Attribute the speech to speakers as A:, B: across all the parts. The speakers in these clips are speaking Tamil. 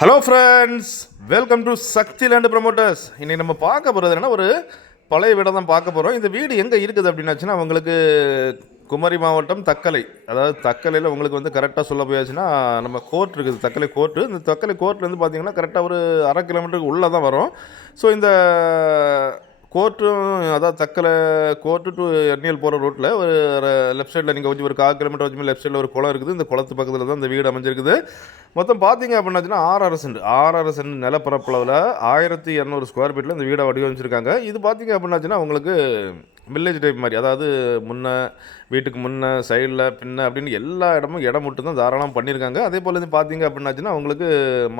A: Hello friends welcome to Shakthi land promoters இன்றைக்கி நம்ம பார்க்க போகிறது என்னன்னா ஒரு பழைய வீடை தான் பார்க்க போகிறோம் இந்த வீடு எங்கே இருக்குது அப்படின்னாச்சுன்னா உங்களுக்கு குமரி மாவட்டம் தக்கலை. அதாவது தக்கலையில் உங்களுக்கு வந்து கரெக்டாக சொல்ல போயாச்சுன்னா நம்ம கோர்ட் இருக்குது தக்கலை கோர்ட்டு இந்த தக்கலை கோர்ட்லேருந்து பார்த்தீங்கன்னா கரெக்டாக ஒரு அரை கிலோமீட்டருக்கு உள்ளே தான் வரும். ஸோ இந்த கோர்ட்டும் அதாவது தக்கலை கோர்ட்டு டு எர்னியல் போகிற ரோட்டில் ஒரு லெஃப்ட் சைடில் நீங்கள் கொஞ்சம் ஒரு கால் கிலோமீட்டர் வச்சு லெஃப்ட் சைடில் ஒரு குளம் இருக்குது. இந்த குளத்து பக்கத்தில் தான் இந்த வீடு அமைஞ்சிருக்குது. மொத்தம் பார்த்தீங்க அப்படின்னாச்சுன்னா ஆறாறு சென்ட் ஆறாறு சென்ட் நிலப்பரப்பளவில் ஆயிரத்தி இரநூறு ஸ்கொயர் ஃபீட்டில் இந்த வீடை வடிவமைச்சிருக்காங்க. இது பார்த்தீங்க அப்படின்னாச்சுன்னா உங்களுக்கு வில்லேஜ் டைப் மாதிரி அதாவது முன்னே வீட்டுக்கு முன்னே சைடில் பின்ன அப்படின்னு எல்லா இடமும் இடம் மட்டும் தான் தாராளம் பண்ணியிருக்காங்க அதே போல் இது பார்த்தீங்க அப்படின்னாச்சுன்னா உங்களுக்கு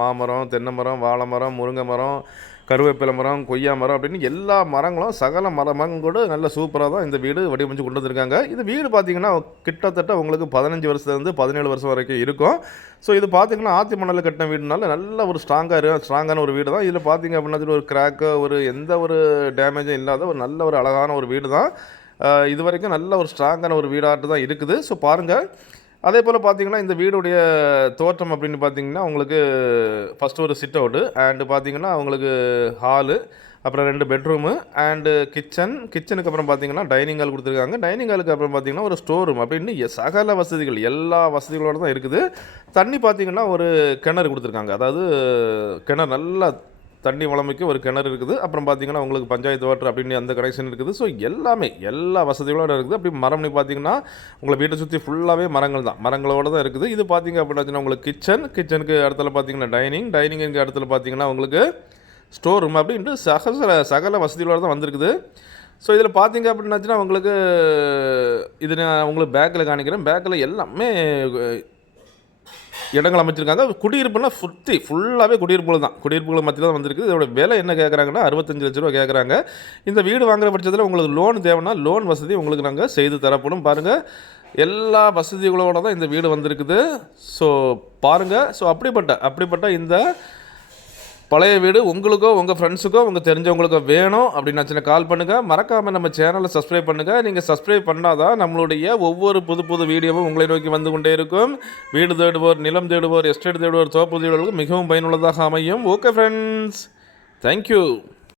A: மாமரம் தென்னை மரம் வாழை மரம் முருங்கை மரம் கருவேப்பிலை மரம் கொய்யா மரம் அப்படின்னு எல்லா மரங்களும் சகல மரமும் கூட நல்ல சூப்பராக தான் இந்த வீடு வடிவமைச்சு கொண்டு வந்திருக்காங்க. இந்த வீடு பார்த்தீங்கன்னா கிட்டத்தட்ட உங்களுக்கு பதினஞ்சு வருஷத்துலேருந்து பதினேழு வருஷம் வரைக்கும் இருக்கும். ஸோ இது பார்த்தீங்கன்னா ஆத்தி மணலில் கட்டின வீடுனால நல்ல ஒரு ஸ்ட்ராங்காக ஸ்ட்ராங்கான ஒரு வீடு தான். இதில் பார்த்தீங்க அப்படின்னா ஒரு கிராக்கு ஒரு எந்த ஒரு டேமேஜும் இல்லாத ஒரு நல்ல ஒரு அழகான ஒரு வீடு தான் இது வரைக்கும் நல்ல ஒரு ஸ்ட்ராங்கான ஒரு வீடாட்டு தான் இருக்குது. ஸோ பாருங்கள் அதே போல் பார்த்தீங்கன்னா இந்த வீடுடைய தோற்றம் அப்படின்னு பார்த்தீங்கன்னா உங்களுக்கு ஃபஸ்ட்டு ஒரு சிட் அவுட்டு அண்டு பார்த்தீங்கன்னா உங்களுக்கு ஹாலு அப்புறம் ரெண்டு பெட்ரூமு அண்டு கிச்சன் கிச்சனுக்கு அப்புறம் பார்த்தீங்கன்னா டைனிங் ஹால் கொடுத்துருக்காங்க. டைனிங் ஹாலுக்கு அப்புறம் பார்த்தீங்கன்னா ஒரு ஸ்டோர் ரூம் அப்படின்னு சகல வசதிகள் எல்லா வசதிகளோடு தான் இருக்குது. தண்ணி பார்த்தீங்கன்னா ஒரு கிணறு கொடுத்துருக்காங்க. அதாவது கிணறு நல்லா தண்ணி வளமைக்கு ஒரு கிணறு இருக்குது. அப்புறம் பார்த்தீங்கன்னா உங்களுக்கு பஞ்சாயத்து வாட்டர் அப்படின்னு அந்த கனெக்ஷன் இருக்குது. ஸோ எல்லாமே எல்லா வசதிகளோட இருக்குது. அப்படி மரம்னு பார்த்தீங்கன்னா உங்களை வீட்டை சுற்றி ஃபுல்லாகவே மரங்கள் தான். மரங்களோட தான் இருக்குது. இது பார்த்தீங்க அப்படின்னா உங்களுக்கு கிச்சன் கிச்சனுக்கு இடத்துல பார்த்தீங்கன்னா டைனிங் டைனிங்கு இடத்துல பார்த்தீங்கன்னா உங்களுக்கு ஸ்டோர் ரூம் அப்படின்ட்டு சகல சகல வசதிகளோடு தான் வந்திருக்குது. ஸோ இதில் பார்த்தீங்க அப்படின்னாச்சுன்னா உங்களுக்கு இது நான் உங்களுக்கு பேக்கில் காணிக்கிறேன். பேக்கில் எல்லாமே இடங்கள் அமைச்சிருக்காங்க. குடியிருப்புலாம் சுற்றி ஃபுல்லாகவே குடியிருப்புகள் தான். குடியிருப்புகள் மத்தியில் தான் வந்திருக்கு. இதோட விலை என்ன கேட்குறாங்கன்னா அறுபத்தஞ்சு லட்ச ரூபா கேட்குறாங்க இந்த வீடு வாங்குற பட்சத்தில் உங்களுக்கு லோன் தேவைன்னா லோன் வசதி உங்களுக்கு நாங்கள் செய்து தரப்படும். பாருங்கள் எல்லா வசதிகளோட தான் இந்த வீடு வந்திருக்குது. ஸோ பாருங்கள் ஸோ அப்படிப்பட்ட அப்படிப்பட்ட இந்த பழைய வீடு உங்களுக்கோ உங்கள் ஃப்ரெண்ட்ஸுக்கோ உங்கள் தெரிஞ்சவங்களுக்கோ வேணும் அப்படின்னு கால் பண்ணுங்கள் மறக்காமல் நம்ம சேனலை சப்ஸ்கிரைப் பண்ணுங்கள் நீங்கள் சப்ஸ்கிரைப் பண்ணாதான் நம்மளுடைய ஒவ்வொரு புது புது வீடியோவும் உங்களை நோக்கி வந்து கொண்டே இருக்கும். வீடு தேடுவோர் நிலம் தேடுவோர் எஸ்டேட் தேடுவோர் தோப்பு தேடுவோருக்கு மிகவும் பயனுள்ளதாக அமையும். Okay friends thank you